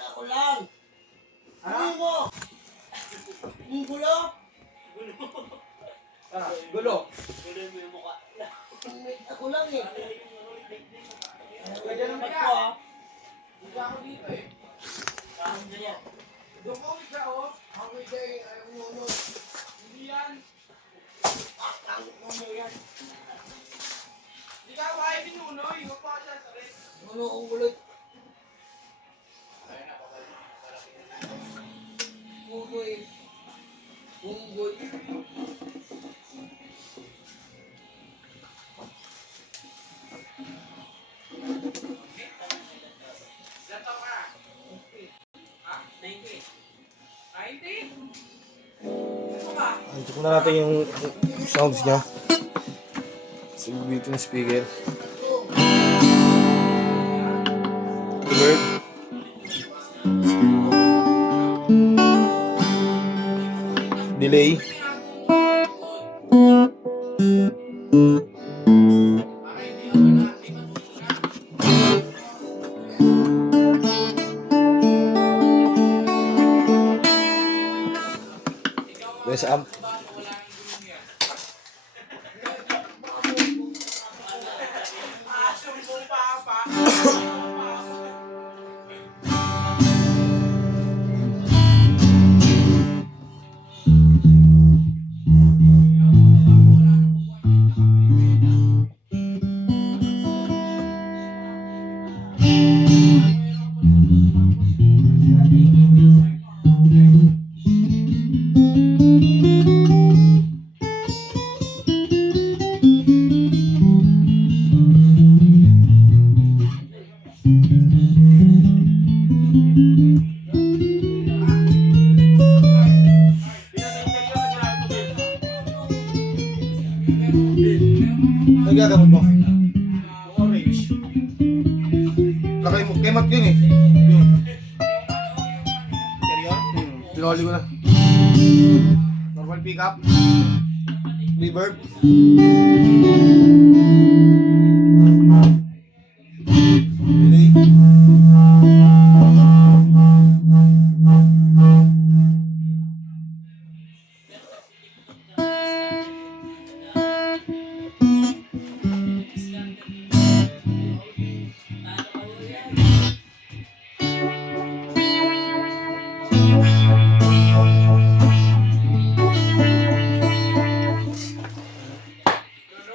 Ako lang. Ano mo? Yung gulo? Gulo. Gulo mo yung mukha. Ako lang eh. Pwede naman Ba't ka. ko ah? Hindi ako dito eh. Saan na yan? Dumawit ka oh. Ako hindi ay umunod. Hindi yan. Ang ano yan? Hindi ka ako ay binunoy. Huwag pa siya sa rin. Gulo kong gulot. Pugoy. Pugoy. Ilan taon ka? Ha? 90. 90? Ano ba? Check na natin yung sounds niya. Sa built-in speaker. Reverb. Delay. Bass amp. Sumbong pa pa. Nagagamot mo? Orange. Lakay mo. Kemat yun eh. Yun. Interior? Pinoli ko na. Normal pickup. Reverb. Delay.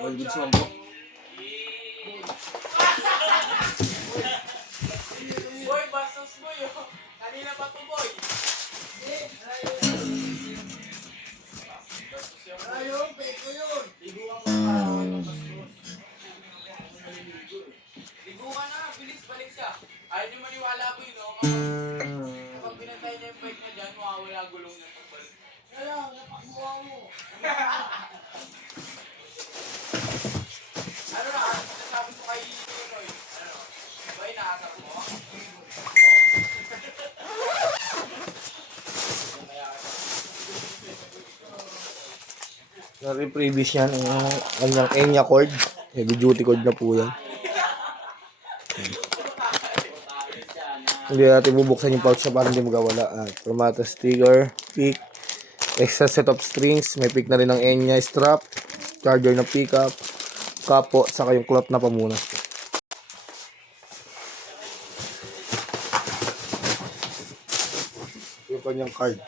All goods naman po. Boy, bastos mo yun. Kanina pa to boy. Ayun, peko yun. Ligo ka na, bilis, balik ka. Ayaw niyo maniwala ko yun, no? Kapag pinatay niya yung bike na dyan, mawawala gulong niya pagbalik. Kaya, napakuha mo. Ano na, sinasabi ko kay Roy? Ano? Ba, inaasar mo? Yung previous yan, ang kanyang Enya cord. Heavy duty cord na po yan. Hindi natin bubuksan yung pouch niya para hindi magawala. Formata sticker, pick, extra set of strings, may pick na rin ng Enya strap, charger na pickup, kapo, saka yung cloth na pamunas. Yung kanyang card.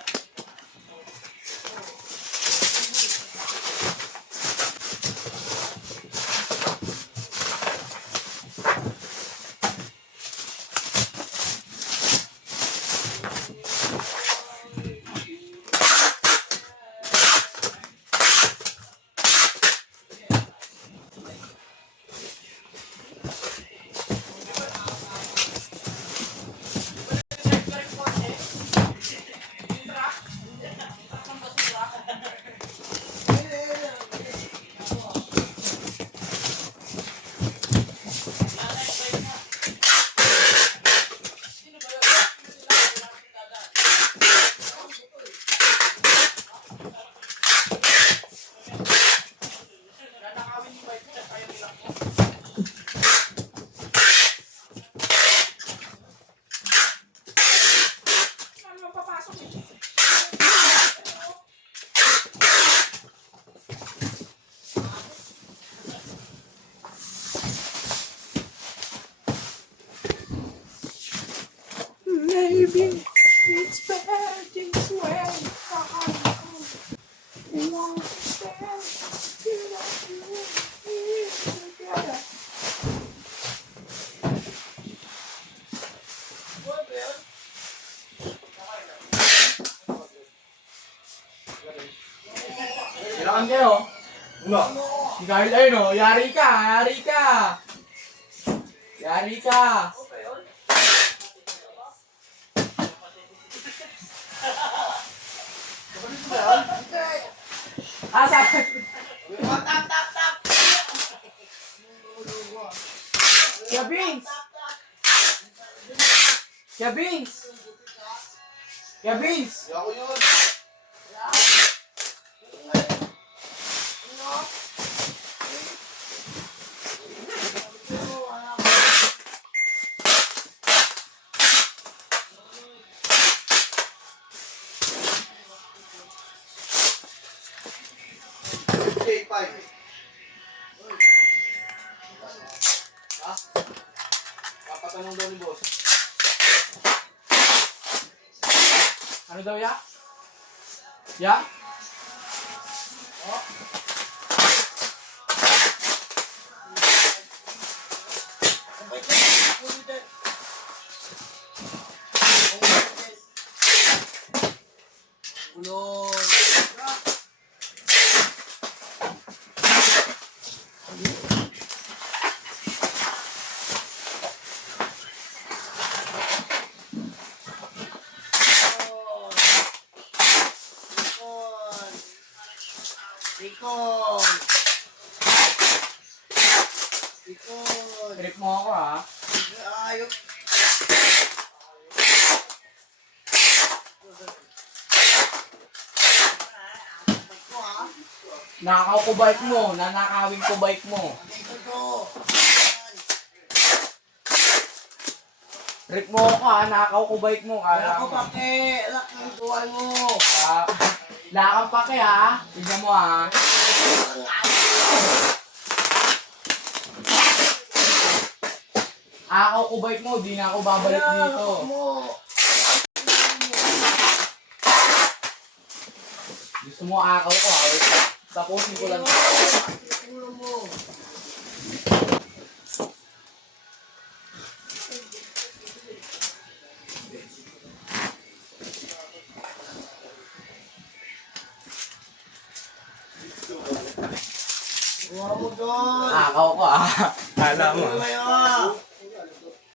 Baby, it's bad things when I want to stand. You know you together. Kailangan kayo. Wala. Si Kyle ayun o, yari ka, yari ka. Yari ka. Asa? Kaya Vince! Kaya Vince! Kaya Vince! Ako yun. K5. Ha? Papatanong daw ni boss. Ano daw ya? Ya? Ulol. Ikon. Ikon. Trip mo ako ha? Ayok. Nakaw ko bike mo, nanakawin ko bike mo. Ito to. Trip mo ako ha, nakaw ko bike mo. Wala Kala ko mo. pake. Alak ang tuwan mo. Lakang pa kaya ha? Tignan mo ha. Akaw ko bike mo, di na ako babalik Wala, dito. alak mo. Gusto mo akaw ko ha? Wait, tapusin ko lang. Ulo mo. Huwag mo doon. Akaw ko ha. Kala mo. Ano ba yun?